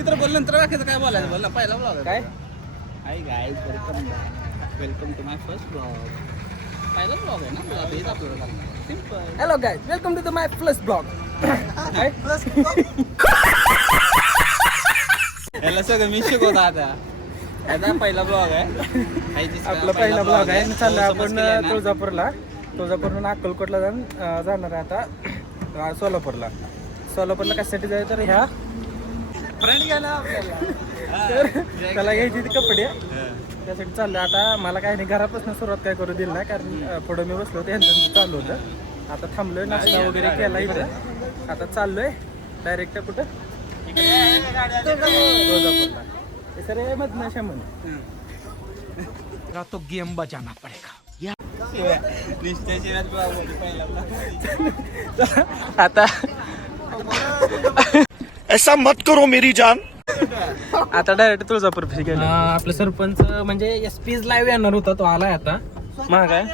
ती तर बोल नंतर बाकीचं काय बोलायचं बोल ना पहिला ब्लॉग काय hi guys welcome to my first blog पहिला ब्लॉग आहे ना ब्लॉग हेच आपल्याला simple hello guys welcome to the my plus blog याला सगळं मी शिकवतो आता याचा पहिला ब्लॉग आहे आपला पहिला ब्लॉग आहे चाललं आपण तुळजापूरवरून अक्कलकोटला जाणार आहे आता सोलापूरला कशासाठी जायचं तर ह्या फ्रेंड घ्यायला आपल्याला तर त्याला घ्यायची ती कपडे त्यासाठी चाललं आता मला काही नाही घरापासून सुरुवात काय करू दिली नाही कारण पुढं मी बसलो होतो यांचं चालू होतं आता थांबलोय नाश्ता वगैरे केला इथं आता चाललोय डायरेक्ट कुठं तुळजापूरला सर मधनं शंभर तो गेम बजाना पडेगा आता ऐसा मत करो मेरी जान. आता डायरेक्ट तुळजापूर गेलो आपलं सरपंच म्हणजे एसपीज लाईव्ह येणार होता तो आलाय आता महाग आहे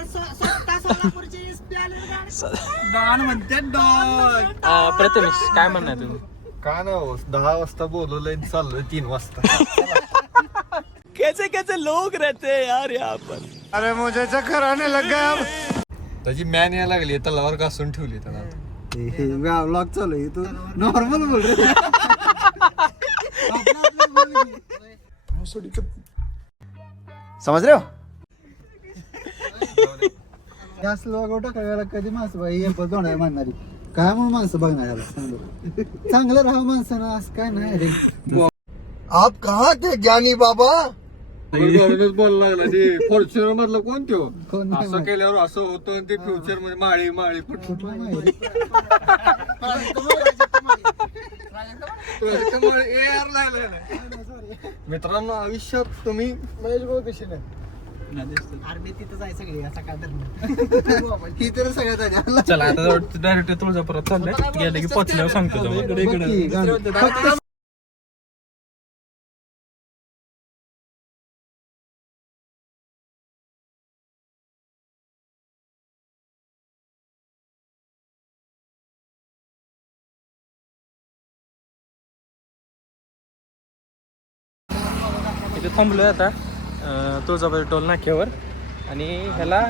डॉन म्हणते डॉन प्रथमेश काय म्हणणार तुम्ही का ना 10 वाजता बोलवलंय चाललोय 3 वाजता. कैसे कैसे लोग रहते हैं यार यहाँ पर अरे मुझे चक्कर आने लग गया अब. त्याची मॅन यायला लागली तलावर घासून ठेवली त्याला व्लॉग चालू आहे तू नॉर्मल बोल रे समझ रहे हो. जास्त लोक टाकायला कधी माणसं बाई बघणार म्हणणारी काय म्हणून माणसं बघणार याला चांगलं राहा माणसानं असं काय नाही रे. आप कहाँ थे ज्ञानी बाबा. बोलायला लागला ते फॉर्च्युनर मधलं कोण तो कोण नाही असं केल्यावर असं होतं ते फ्युचर मध्ये माळी माळी कुठलं नाही मित्रांनो आयुष्यात तुम्ही महेश भाऊ कशी नाही ही तर सगळ्यात आली. चला आता डायरेक्ट तुळजापुरात चाललंय गेलं की पोचल्यावर सांगतो तुम्हाला. इथे थांबलोय आता तुळजापूर टोल नाक्यावर आणि ह्याला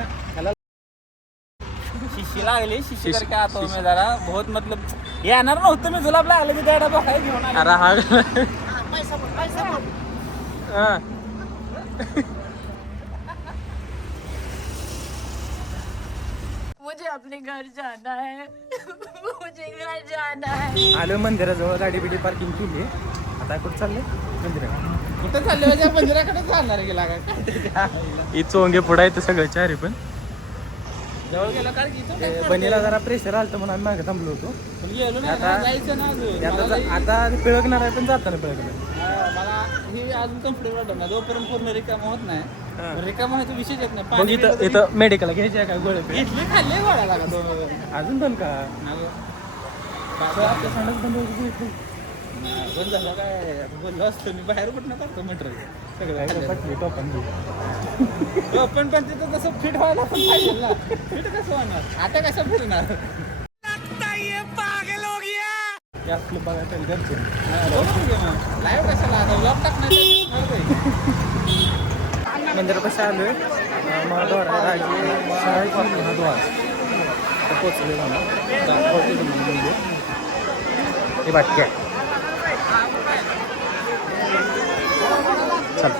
शिशी लागली शिशी करके आता मैं जरा बहुत मतलब येणार नव्हतं मी जुलाब लागले की त्या डबा काय घेऊन आलो. अरे हा मुझे अपने घर जाना है मुझे घर जाना है. आलो मंदिराजवळ गाडी बिडी पार्किंग केली आता कुठं चाललंय मंदिरात कुठं चालले माझ्या मंदिराकडे जाणार गेला काय ही चोंगे पुढं आहे सगळं चारी पण जवळ गेला काय की इथं बनीला जरा प्रेशर आलं म्हणून आम्ही मागे थांबलो होतो पण गेलो नाही आता- जायचं ना अजून आता पिळकणार आहे पण जाताना पिळकणार मला हे अजून कम्फर्टेबल वाटत नाही जोपर्यंत पूर्ण रिकाम होत नाही हा. रिकाम व्हायचा विषयच येत नाही मग पाणी इथं इथं मेडिकल घ्यायची आहे का गोळे घेतली खाल्ले गोळा लागा तो अजून पण का आपल्या सांडच बंद होती बंद झालं काय बोललो असतो मी बाहेर कुठं करतो मीटर पण तिथं तसं फिट व्हायला पण पाहिजे ना फिट कसं होणार आता कसं फिरणार आपलं बघायचं घरचं लाईव्ह कशाला आता व्लॉग टाकणार मंदिरापाशी आलोय महाद्वार राजे शाळेची महाद्वार पोचले मंदिर हे बाकी आहे चल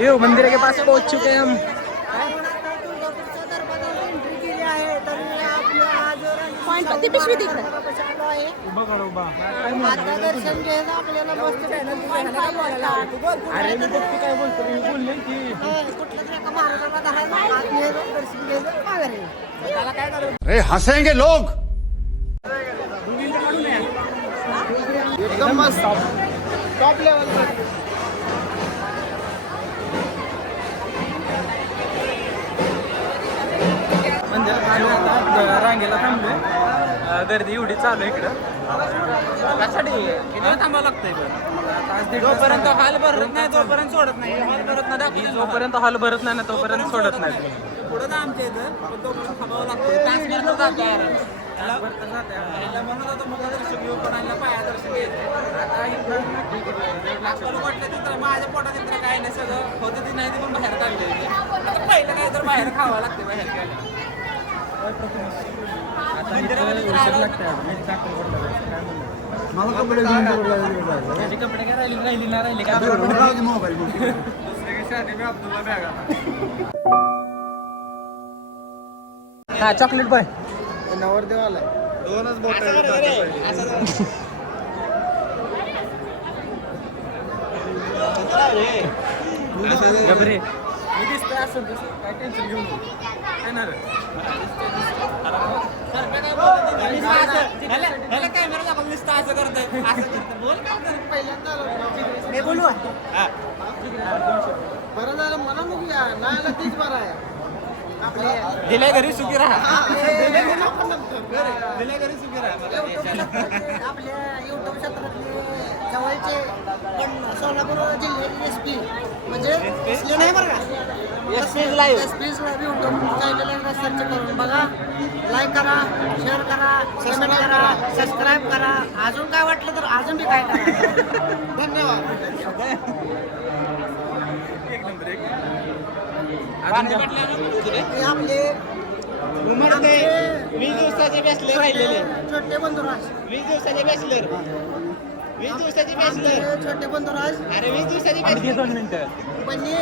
ये मंदिर के पास पहुंच चुके हैं हम पिशवी दिख रहा है. आता दर्शन घ्यायचं आपल्याला मस्त अरे मी बघतो काय बोलतो मी बोलले की कुठलं तरी एका महाराजाला धरायचं आत न्यायचं, दर्शन घ्यायचं माघारी अरे हंसेंगे लोग. एकदम मस्त टॉप लेवल मंदिरात रांगेला थांबलोय गर्दी एवढी चालू आहे इकडं कशासाठी किती थांबावं लागतंय जोपर्यंत हाल भरत नाही तोपर्यंत सोडत नाही हाल भरत नाही जोपर्यंत हॉल भरत नाही ना तोपर्यंत सोडत नाही पुढं ना आमच्या इथं पण तोपर्यंत थांबावं लागतं तास जातो यार म्हणत होतो मुख दर्शन घेऊ पण आईला पाया दर्शन घ्यायचं आपल्याला वाटलं तिथं माझ्या पोटात तिथं काय नाही सगळं होतं ती नाही ती पण बाहेर काढले आता पहिलं काय तर बाहेर खावं लागते बाहेर काय मला कपडे घेऊन जायला कपडे काय राहिली ना राहिली काय मोबाईल हा चॉकलेट बॉय नवरदेव आलाय. दोनच बोट गबरे मी दिसतोय असं तसं काय टेन्शन घेऊ नको येणार कॅमेरा दाखवून नुसतं असं करतोय बोल हे बोलू बरं झालं मला बघूया नाही तीच बरं आहे दिल्या घरी सुखी राहा दिल्या घरी सुखी राहा. आपल्या युट्यूब क्षेत्रातले जवळचे पण सोलापूर जिल्ह्याचे एसपी म्हणजे असले नाही बरं का एसपीज लाईव्ह युट्यूब चॅनल एकदा सर्च करून बघा लाईक करा शेअर करा कमेंट करा सबस्क्राईब करा अजून काय वाटलं तर अजून बी काय करा धन्यवाद. हे आपले 20 दिवसाचे बॅचलर राहिलेले छोटे बंधुराज 20 दिवसाचे बॅचलर 20 दिवसाचे बॅचलर छोटे बंधुराज अरे 20 दिवसाचे बॅचलर बन्नी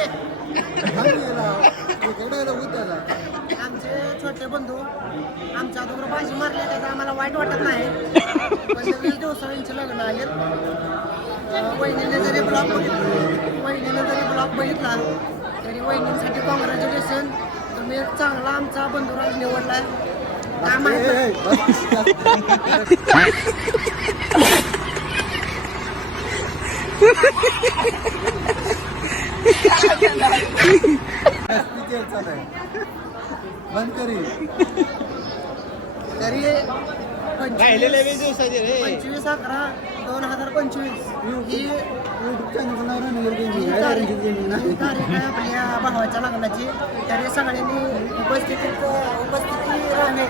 आमचे छोटे बंधू आमच्या अगोदर बाजी मारले त्याचं आम्हाला वाईट वाटत नाही पण 20 दिवसांचे लग्न आले वहिनीने जरी ब्लॉग बघितला तरी वहिनींसाठी कॉंग्रॅच्युलेशन तुम्ही एक चांगला आमचा बंधुराज निवडलाय काय माहिती बंद करी तरी राहिलेले 20 दिवसाचे रे 25/11/2025 ही युट्यूब चॅनलचं नाव रणवीर गेमिंग आहे. तारीख आहे आपल्या भावाच्या लग्नाची तरी सगळ्यांनी उपस्थिती राहणे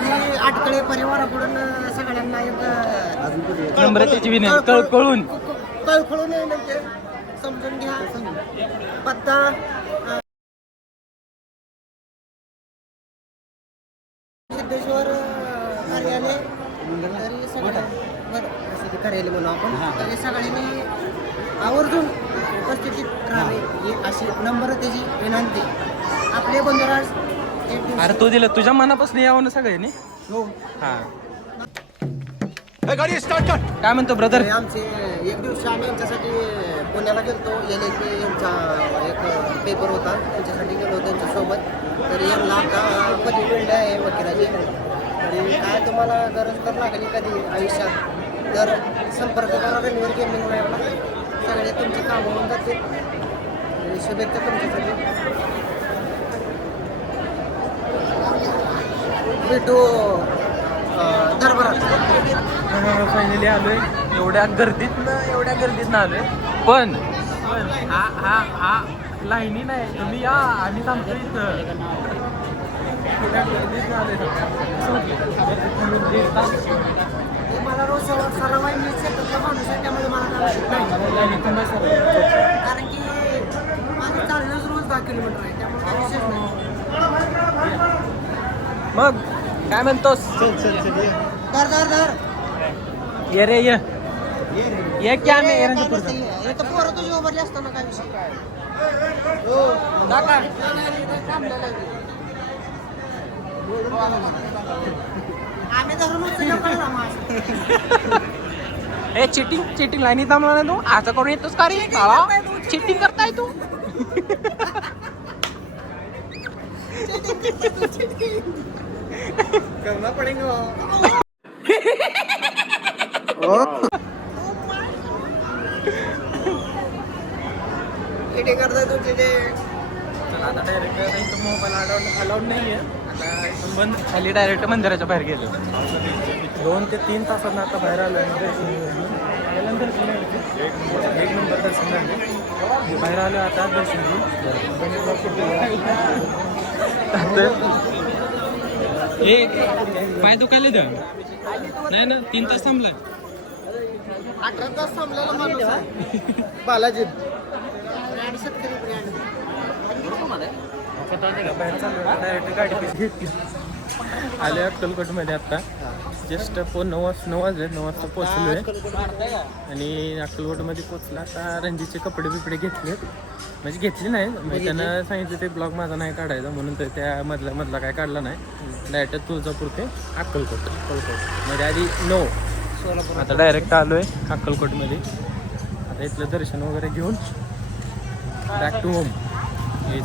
ही आटकळे परिवाराकडून सगळ्यांना एक नम्रतेची विनंती कळून कळकळून म्हणजे समजून घ्या पत्ता सिद्धेश्वर कार्यालय तरी सगळ्या बरं कार्यालय म्हणू आपण तरी सगळ्यांनी आवर्जून उपस्थितीत राहावे ही अशी नम्रतेची विनंती. आपले बंधुराज एक दिवस अरे तू दिलं तुझ्या मनापासून यावं ना सगळ्यांनी हा काय म्हणतो ब्रदर हे आमचे एक दिवशी आम्ही यांच्यासाठी पुण्याला गेलतो LLB यांचा एक पेपर होता त्यांच्यासाठी गेलो त्यांच्यासोबत तरी यांना आता पदवी मिळली आहे वकिलाची तरी काय तुम्हाला गरज तर लागली कधी आयुष्यात तर संपर्क करा रणवीर गेमिंग लाईव्हला सगळे तुमची कामं होऊन जातील शुभेच्छा तुमच्यासाठी भेटू दरबारात. फायनली आलोय एवढ्या गर्दीत ना आलोय पण हा लाईनी नाही तुम्ही या आम्ही थांबतो इथं एवढ्या गर्दीत आलोय मला रोज सराव आहे मी शेतातला माणूस आहे त्यामुळे मला कारण की माझं चालणंच रोज 10 किलोमीटर आहे त्यामुळे काही विशेष नाही. मग काय म्हणतोस धर ये रे ये क्या मी हे तर पोरं तुझी उभारली असताना काय विषय हो आम्ही धरून ए चिटिंग लाईनी थांबला नाही तू असं करून येतोस का रे चिटिंग करताय तू करना पडेगा किती करताय तुमचे ते चला आता डायरेक्ट इथं मोबाईल अलाउड नाही आहे आता इथून बंद खाली डायरेक्ट मंदिराच्या बाहेर गेलो 2 ते 3 तासांना आता बाहेर आलो आणि दर्शन एक नंबर दर्शन झाले बाहेर आलो आता दर्शन घेऊन पाय दुखायला द्या नाही ना 3 तास थांबलाय 18 तास थांबलेला माणूस आहे बालाजी ब्रँड शेतकरी ब्रँड डायरेक्ट गाडी कशी घेतली आले अक्कलकोटमध्ये आता जस्ट 9 वाजता पोचलोय आणि अक्कलकोटमध्ये पोचला आता रणजीतचे कपडे बिपडे घेतलेत म्हणजे घेतली नाही म्हणजे त्यांना सांगितलं ते ब्लॉग माझा नाही काढायचा म्हणून तर त्या मधला काय काढला नाही डायरेक्ट तुळजापूर ते अक्कलकोट म्हणजे आधी 9 आता डायरेक्ट आलोय अक्कलकोटमध्ये आता इथलं दर्शन वगैरे घेऊन बॅक टू होम नहीं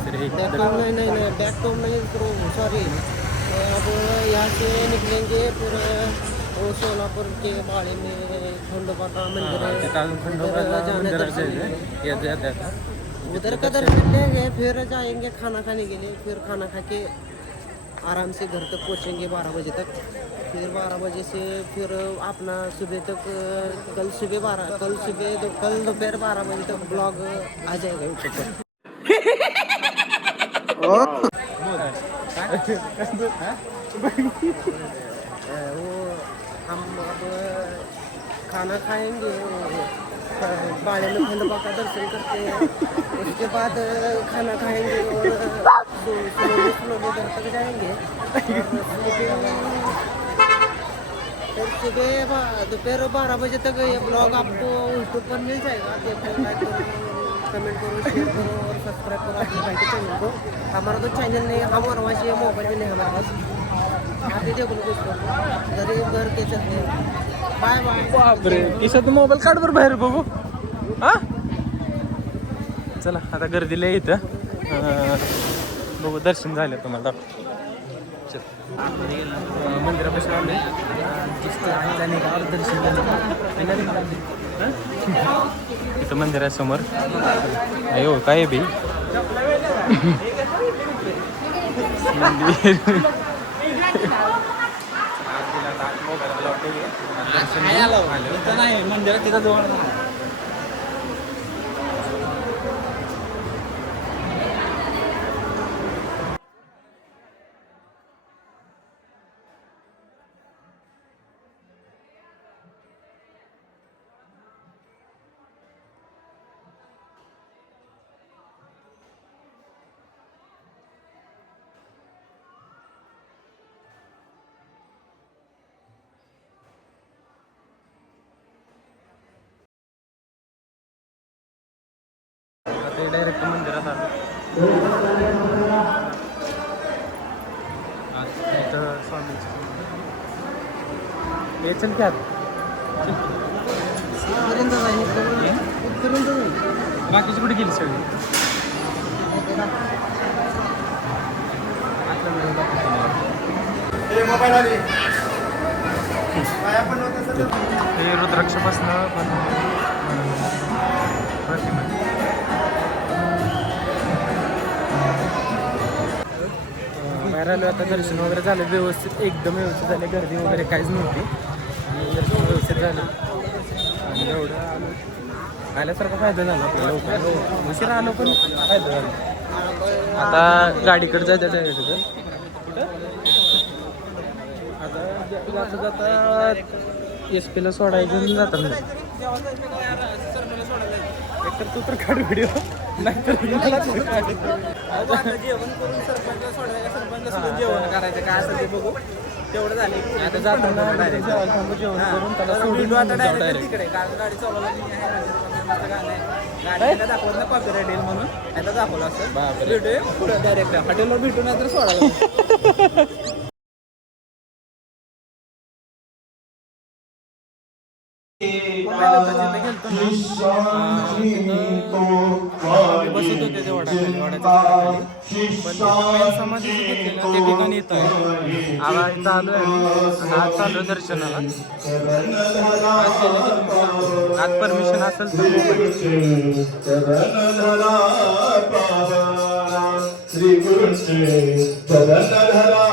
बैक टू नहीं सॉरी अब यहाँ से निकलेंगे फिर वो सोलापुर के बाड़े में खंडोबा का मंदिर है उधर का दर्शन लेंगे फिर जाएंगे खाना खाने के लिए फिर खाना खा के आराम से घर तक पहुँचेंगे 12 बजे तक फिर 12 बजे से फिर अपना सुबह तक कल दोपहर 12 बजे तक ब्लॉग आ जाएगा यूट्यूब पर वो हम अब खाना खाएंगे बाड़े में खंडोबा का दर्शन करते हैं उसके बाद खाना खाएंगे और स्लोली घर तक जाएंगे फिर सुबह दोपहर 12 बजे तक ये ब्लॉग आपको यूट्यूब पर मिल जाएगा देखो लाइक करो कमेंट करो शेयर करो और सब्सक्राइब करो अपने भाई के चैनल को हमारा तो चैनल नहीं हम वनवासी है मोबाइल भी नहीं हमारे पास आते देखो दोस्तों गरीब घर के चलते हैं बाय बाय बापरे किशात मोबाईल काढ बरं बाहेर बघू हा चला आता गर्दीला इथं बघू दर्शन झालं तुम्हाला मंदिरापासून आले दर्शन झालं इथं मंदिर आहे समोर अयो काय बी नाही मंदिरात तिथं जवळ ते डायरेक्ट मंदिरात आलं इथं स्वामीचं हे चल की बाकीची कुठे गेली सगळी हे रुद्राक्षपासनं पण बाहेर आलो आता दर्शन वगैरे झालं व्यवस्थित एकदम व्यवस्थित झाले गर्दी वगैरे काहीच नव्हती दर्शन व्यवस्थित झालं आणि एवढं आलो आल्यासारखा फायदा झाला आपल्याला लवकर उशिरा आलो पण फायदा झाला आता गाडीकडे जायचं डायरेक्ट आता जाता जाता एस पीला सोडायचं जातात नाही एकतर तू तर काढ व्हिडिओ नाहीतर जेवण करून सरपंचला सोडायला सरपंचला जेवण करायचं काय असेल ते बघू तेवढं झाले आता जाताना जेवण करून त्याला सोडून आता डायरेक्ट तिकडे कारण गाडी चालवला गाडीला दाखवत ना कॉपीराइट येईल म्हणून आता दाखवलं असं भेटूया पुढे डायरेक्ट हॉटेलवर भेटून नाही तर सोडायला बसत होते ते वडाखाली वडाच्या पण समाधी त्या ठिकाणी येत आहे आला इथं आलो आहे आज चालू दर्शनाला आज परमिशन असेल श्री गुरुचे चरण धरा